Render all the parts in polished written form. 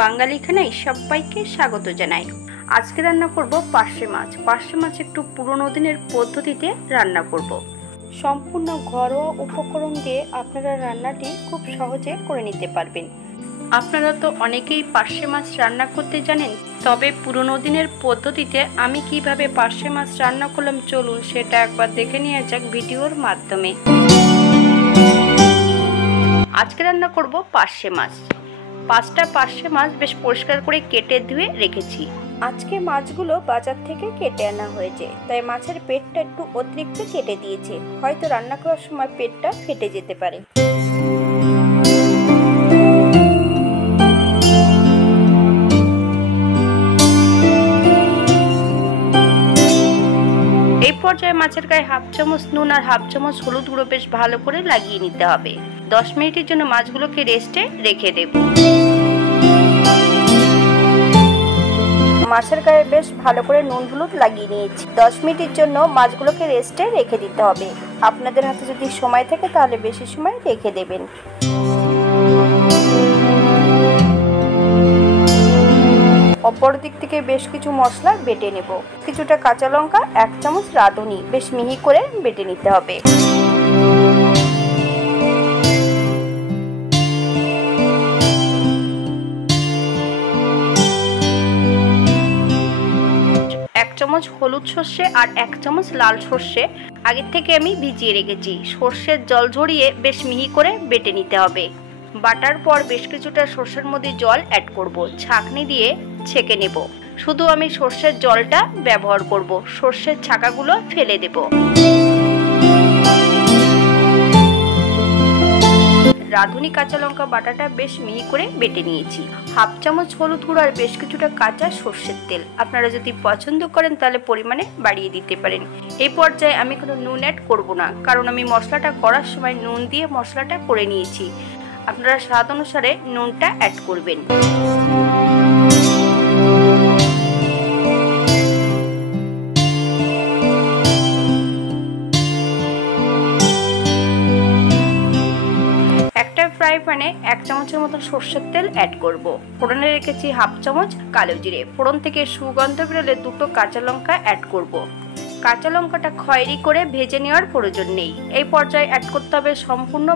বাঙালি খানায় সবাইকে স্বাগত জানাই। আজকে রান্না করব পার্শে মাছ। পার্শে মাছ একটু পুরনো দিনের পদ্ধতিতে রান্না করব। সম্পূর্ণ ঘরোয়া উপকরণ দিয়ে আপনারা রান্নাটি খুব সহজে করে নিতে পারবেন। আপনারা তো অনেকেই পার্শে মাছ রান্না করতে জানেন, তবে পুরনো দিনের পদ্ধতিতে আমি কিভাবে পার্শে মাছ রান্না করলাম চলুন সেটা একবার দেখে নিয়ে যাক ভিডিওর মাধ্যমে। আজকে রান্না করব পার্শে মাছ। 5টা পার্শে মাছ বেশ পরিষ্কার করে কেটে ধুয়ে রেখেছি। আজকে মাছগুলো বাজার থেকে কেটে আনা হয়েছে, তাই মাছের পেটটা একটু অতিরিক্ত কেটে দিয়েছে, হয়তো রান্না করার সময় পেটটা ফেটে যেতে পারে। এই পর্যায়ে মাছের গায়ে হাফ চামচ নুন আর হাফ চামচ হলুদ গুঁড়ো বেশ ভালো করে লাগিয়ে নিতে হবে। 10 মিনিটের জন্য মাছগুলোকে রেস্টে রেখে দেব। মাছের গায়ে বেশ ভালো করে নুন হলুদ লাগিয়ে নিয়েছি। 10 মিনিটের জন্য মাছগুলোকে রেস্টে রেখে দিতে হবে। আপনাদের হাতে যদি সময় থাকে তাহলে বেশি সময় রেখে দেবেন। অপর দিক থেকে বেশ কিছু মশলা বেটে নেব। কিছুটা কাঁচা লঙ্কা, 1 চামচ রাঁধুনি বেশ মিহি করে বেটে নিতে হবে। এক চামচ হলুদ সর্ষে আর 1 চামচ লাল সর্ষে আগের থেকে আমি ভিজিয়ে রেখেছি। সর্ষের জল ঝরিয়ে বেশ মিহি করে বেটে নিতে হবে। বাটার পর বেশ কিছুটা সর্ষের মধ্যে জল অ্যাড করব। ছাঁকনি দিয়ে ছেঁকে নেব। শুধু আমি সর্ষের জলটা ব্যবহার করব, সর্ষের ছাকাগুলো ফেলে দেব। রাঁধুনি কাঁচা লঙ্কা বাটাটা বেশ মিহি করে বেটে নিয়েছি। হাফ চামচ হলুদ গুঁড়ো আর বেশ কিছুটা কাঁচা সর্ষের তেল। আপনারা যদি পছন্দ করেন তাহলে পরিমাণে বাড়িয়ে দিতে পারেন। এই পর্যায়ে আমি কোনো নুন অ্যাড করব না, কারণ আমি মশলাটা করার সময় নুন দিয়ে মশলাটা করে নিয়েছি। আপনারা স্বাদ অনুসারে নুনটা অ্যাড করবেন। ফ্রাই প্যানে 1 চামচের মতো সর্ষের তেল অ্যাড করব। ফোড়নে রেখেছি হাফ চামচ কালো জিরে। ফোড়ন থেকে সুগন্ধ বেরোলে 2টো কাঁচা লঙ্কা অ্যাড করব। কাঁচা লঙ্কাটা খয়েরি করে ভেজে নেওয়ার প্রয়োজন নেই। এই পর্যায়ে অ্যাড করতে হবে সম্পূর্ণ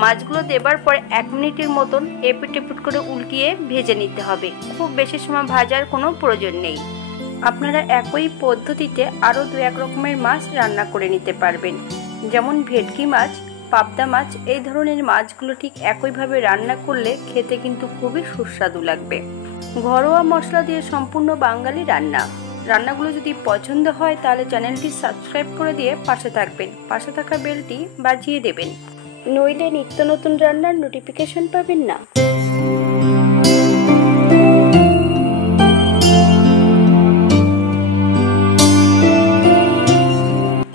মাছগুলো দেবার পরে 1 মিনিটের মতন এপিট এপিট করে উল্টিয়ে ভেজে নিতে হবে। খুব বেশি সময় ভাজার কোনো প্রয়োজন নেই। আপনারা একই পদ্ধতিতে আরও 2-1 রকমের মাছ রান্না করে নিতে পারবেন, যেমন ভেটকি মাছ, পাবদা মাছ। এই ধরনের মাছগুলো ঠিক একইভাবে রান্না করলে খেতে কিন্তু খুবই সুস্বাদু লাগবে। ঘরোয়া মশলা দিয়ে সম্পূর্ণ বাঙালি রান্নাগুলো যদি পছন্দ হয় তাহলে চ্যানেলটি সাবস্ক্রাইব করে দিয়ে পাশে থাকবেন। পাশে থাকা বেলটি বাজিয়ে দেবেন, নইলে নিত্য নতুন রান্নার নোটিফিকেশন পাবেন না।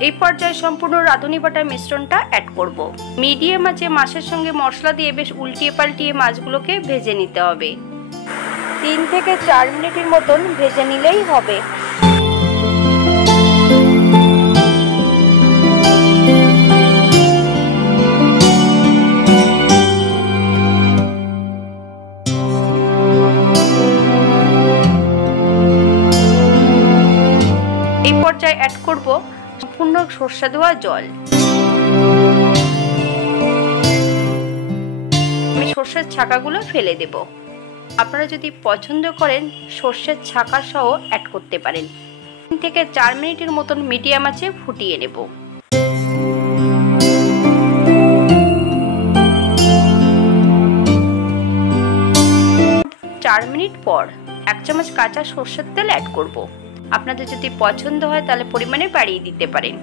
এই পর্যায়ে সম্পূর্ণ রাঁধুনি বাটা মিশ্রণটা অ্যাড করব। মিডিয়াম আঁচে মাছের সঙ্গে মশলা দিয়ে বেশ উল্টিয়ে পাল্টিয়ে মাছগুলোকে ভেজে নিতে হবে। 3 থেকে 4 মিনিটের মতন ভেজে নিলেই হবে। এই পর্যায়ে অ্যাড করব সম্পূর্ণ সরষে দেওয়া জল। আমি সর্ষের ছাকাগুলো ফেলে দেব। আপনারা যদি পছন্দ করেন সর্ষের ছাকা সহ অ্যাড করতে পারেন। 3 থেকে 4 মিনিটের মতন মিডিয়াম আঁচে ফুটিয়ে নেব। 4 মিনিট পর 1 চামচ কাঁচা সর্ষের তেল অ্যাড করব। আপনাদের যদি পছন্দ হয় তাহলে পরিমাণে বাড়িয়ে দিতে পারেন।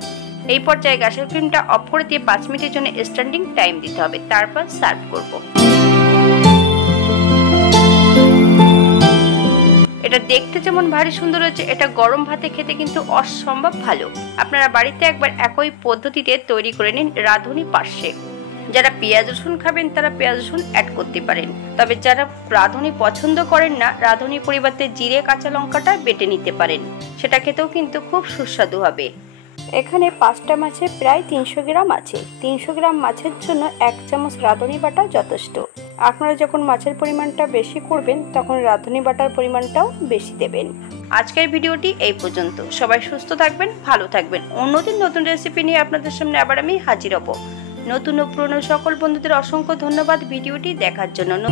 এই পর্যায়ে গ্যাসের ফ্লেমটা অফ করে দিয়ে 5 মিনিটের জন্য স্ট্যান্ডিং টাইম দিতে হবে, তারপর সার্ভ করব। এটা দেখতে যেমন ভারী সুন্দর হয়েছে, এটা গরম ভাতে খেতে কিন্তু অসম্ভব ভালো। আপনারা বাড়িতে একবার একই পদ্ধতিতে তৈরি করে নিন রাঁধুনি পার্শে। যারা পেঁয়াজ রসুন খাবেন তারা পেঁয়াজ রসুন অ্যাড করতে পারেন, তবে যারা রাঁধুনি পছন্দ করেন না রাঁধুনি পরিবর্তে জিরে কাঁচা লঙ্কাটা বেটে নিতে পারেন, সেটা খেতেও কিন্তু খুব সুস্বাদু হবে। এখানে 5টা মাছে প্রায় 300 গ্রাম আছে। 300 গ্রাম মাছের জন্য 1 চামচ রাঁধুনি বাটা যথেষ্ট। আপনারা যখন মাছের পরিমাণটা বেশি করবেন তখন রাঁধুনি বাটার পরিমাণটাও বেশি দেবেন। আজকের ভিডিওটি এই পর্যন্ত। সবাই সুস্থ থাকবেন, ভালো থাকবেন। অন্যদিন নতুন রেসিপি নিয়ে আপনাদের সামনে আবার আমি হাজির হব। নতুন ও পুরনো সকল বন্ধুদের অসংখ্য ধন্যবাদ ভিডিওটি দেখার জন্য।